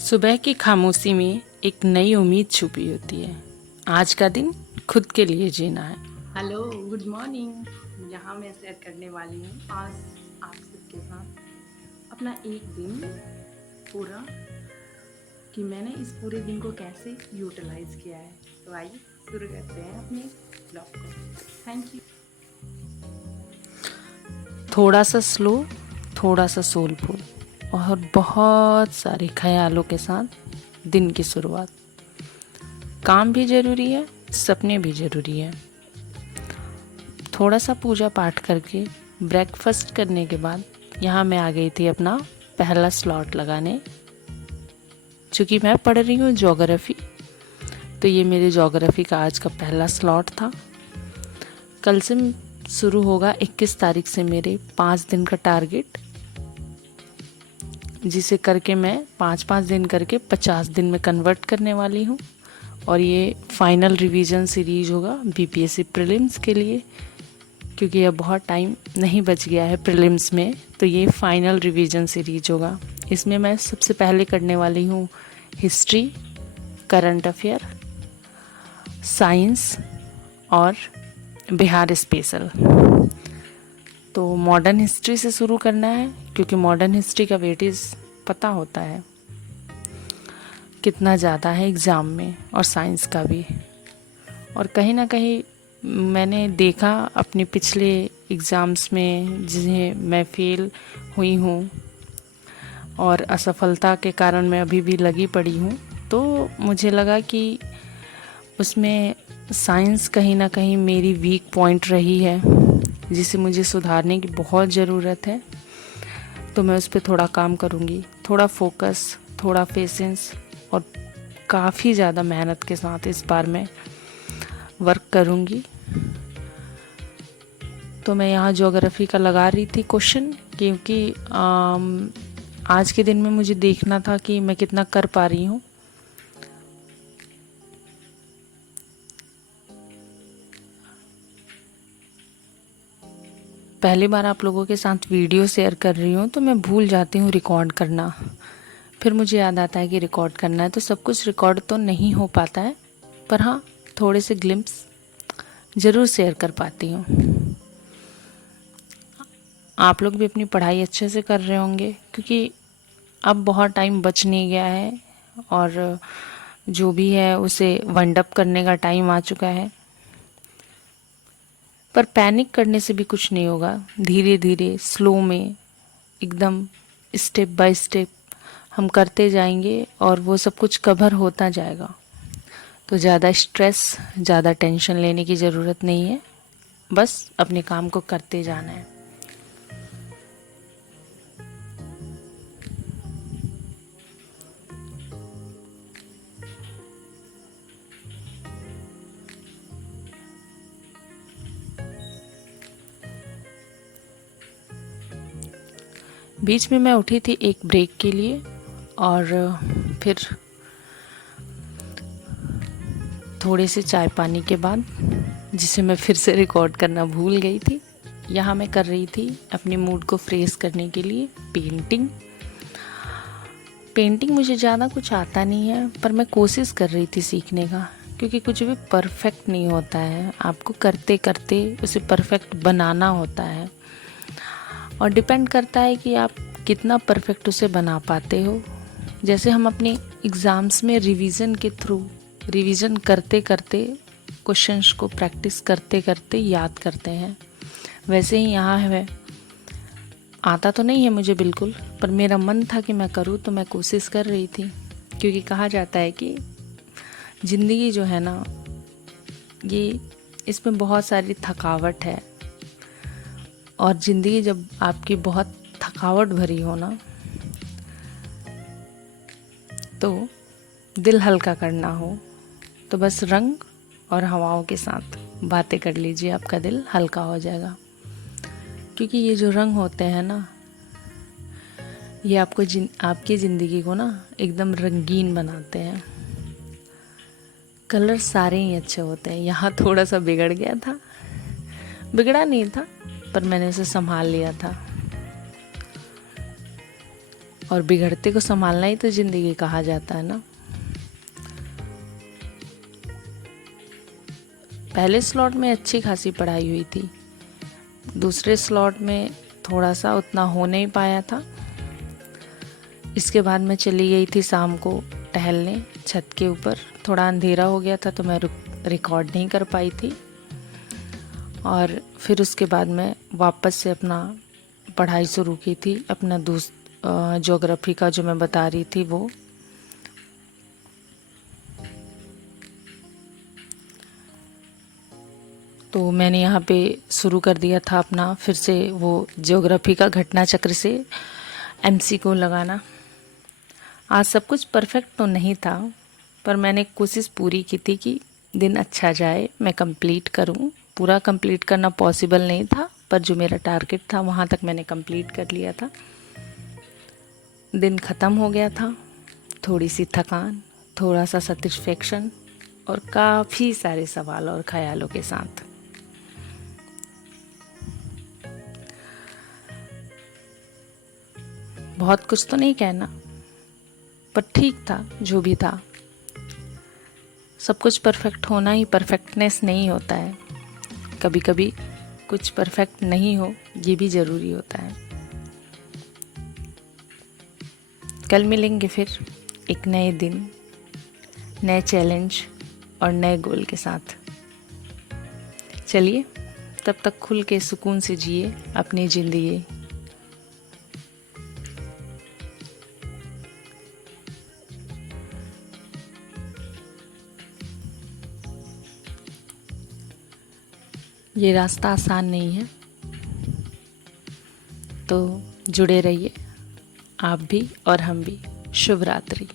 सुबह की खामोशी में एक नई उम्मीद छुपी होती है। आज का दिन खुद के लिए जीना है। Hello, good morning. यहाँ मैं शेयर करने वाली हूँ आज आप सबके साथ अपना एक दिन पूरा, कि मैंने इस पूरे दिन को कैसे यूटिलाइज किया है। तो आइए शुरू करते हैं अपने ब्लॉग को। Thank you. थोड़ा सा स्लो, थोड़ा सा सोलफुल और बहुत सारे ख्यालों के साथ दिन की शुरुआत। काम भी ज़रूरी है, सपने भी ज़रूरी है। थोड़ा सा पूजा पाठ करके ब्रेकफास्ट करने के बाद यहाँ मैं आ गई थी अपना पहला स्लॉट लगाने। चूँकि मैं पढ़ रही हूँ ज्योग्राफी, तो ये मेरे ज्योग्राफी का आज का पहला स्लॉट था। कल से शुरू होगा 21 तारीख से मेरे 5 दिन का टारगेट, जिसे करके मैं 5-5 दिन करके 50 दिन में कन्वर्ट करने वाली हूँ। और ये फाइनल रिवीजन सीरीज होगा बीपीएससी प्रीलिम्स के लिए, क्योंकि अब बहुत टाइम नहीं बच गया है प्रीलिम्स में। तो ये फाइनल रिवीजन सीरीज होगा। इसमें मैं सबसे पहले करने वाली हूँ हिस्ट्री, करंट अफेयर, साइंस और बिहार स्पेशल। तो मॉडर्न हिस्ट्री से शुरू करना है, क्योंकि मॉडर्न हिस्ट्री का वेटेज पता होता है कितना ज़्यादा है एग्ज़ाम में, और साइंस का भी। और कहीं ना कहीं मैंने देखा अपने पिछले एग्ज़ाम्स में जिन्हें मैं फ़ेल हुई हूँ और असफलता के कारण मैं अभी भी लगी पड़ी हूँ, तो मुझे लगा कि उसमें साइंस कहीं ना कहीं मेरी वीक पॉइंट रही है, जिसे मुझे सुधारने की बहुत ज़रूरत है। तो मैं उस पर थोड़ा काम करूँगी, थोड़ा फोकस, थोड़ा पेशेंस और काफ़ी ज़्यादा मेहनत के साथ इस बार मैं वर्क करूँगी। तो मैं यहाँ ज्योग्राफी का लगा रही थी क्वेश्चन, क्योंकि आज के दिन में मुझे देखना था कि मैं कितना कर पा रही हूँ। पहली बार आप लोगों के साथ वीडियो शेयर कर रही हूँ, तो मैं भूल जाती हूँ रिकॉर्ड करना। फिर मुझे याद आता है कि रिकॉर्ड करना है, तो सब कुछ रिकॉर्ड तो नहीं हो पाता है, पर हाँ थोड़े से ग्लिम्स ज़रूर शेयर कर पाती हूँ। आप लोग भी अपनी पढ़ाई अच्छे से कर रहे होंगे, क्योंकि अब बहुत टाइम बच नहीं गया है, और जो भी है उसे वाइंड अप करने का टाइम आ चुका है। पर पैनिक करने से भी कुछ नहीं होगा। धीरे धीरे स्लो में एकदम स्टेप बाय स्टेप हम करते जाएंगे और वो सब कुछ कवर होता जाएगा। तो ज़्यादा स्ट्रेस, ज़्यादा टेंशन लेने की ज़रूरत नहीं है, बस अपने काम को करते जाना है। बीच में मैं उठी थी एक ब्रेक के लिए, और फिर थोड़े से चाय पानी के बाद, जिसे मैं फिर से रिकॉर्ड करना भूल गई थी, यहाँ मैं कर रही थी अपने मूड को फ्रेश करने के लिए पेंटिंग। पेंटिंग मुझे ज़्यादा कुछ आता नहीं है, पर मैं कोशिश कर रही थी सीखने का, क्योंकि कुछ भी परफेक्ट नहीं होता है। आपको करते करते उसे परफेक्ट बनाना होता है, और डिपेंड करता है कि आप कितना परफेक्ट उसे बना पाते हो। जैसे हम अपने एग्ज़ाम्स में रिवीजन के थ्रू, रिवीजन करते करते, क्वेश्चंस को प्रैक्टिस करते करते याद करते हैं, वैसे ही यहाँ है। आता तो नहीं है मुझे बिल्कुल, पर मेरा मन था कि मैं करूँ, तो मैं कोशिश कर रही थी। क्योंकि कहा जाता है कि ज़िंदगी जो है ना, ये इसमें बहुत सारी थकावट है, और ज़िंदगी जब आपकी बहुत थकावट भरी हो ना, तो दिल हल्का करना हो, तो बस रंग और हवाओं के साथ बातें कर लीजिए, आपका दिल हल्का हो जाएगा। क्योंकि ये जो रंग होते हैं ना, ये आपकी ज़िंदगी को ना एकदम रंगीन बनाते हैं। कलर सारे ही अच्छे होते हैं। यहाँ थोड़ा सा बिगड़ गया था, बिगड़ा नहीं था, पर मैंने उसे संभाल लिया था। और बिगड़ते को संभालना ही तो ज़िंदगी कहा जाता है ना। पहले स्लॉट में अच्छी खासी पढ़ाई हुई थी, दूसरे स्लॉट में थोड़ा सा उतना हो नहीं पाया था। इसके बाद मैं चली गई थी शाम को टहलने छत के ऊपर। थोड़ा अंधेरा हो गया था तो मैं रिकॉर्ड नहीं कर पाई थी। और फिर उसके बाद मैं वापस से अपना पढ़ाई शुरू की थी, अपना ज्योग्राफी का जो मैं बता रही थी वो। तो मैंने यहाँ पे शुरू कर दिया था अपना फिर से वो ज्योग्राफी का घटना चक्र से MCQ लगाना। आज सब कुछ परफेक्ट तो नहीं था, पर मैंने कोशिश पूरी की थी कि दिन अच्छा जाए, मैं कंप्लीट करूँ। पूरा कंप्लीट करना पॉसिबल नहीं था, पर जो मेरा टारगेट था वहाँ तक मैंने कंप्लीट कर लिया था। दिन ख़त्म हो गया था, थोड़ी सी थकान, थोड़ा सा सेटिस्फेक्शन और काफ़ी सारे सवाल और ख्यालों के साथ। बहुत कुछ तो नहीं कहना, पर ठीक था जो भी था। सब कुछ परफेक्ट होना ही परफेक्टनेस नहीं होता है, कभी कभी कुछ परफेक्ट नहीं हो ये भी ज़रूरी होता है। कल मिलेंगे फिर एक नए दिन, नए चैलेंज और नए गोल के साथ। चलिए तब तक खुल के सुकून से जिए अपनी ज़िंदगी। ये रास्ता आसान नहीं है, तो जुड़े रहिए आप भी और हम भी। शुभ रात्रि।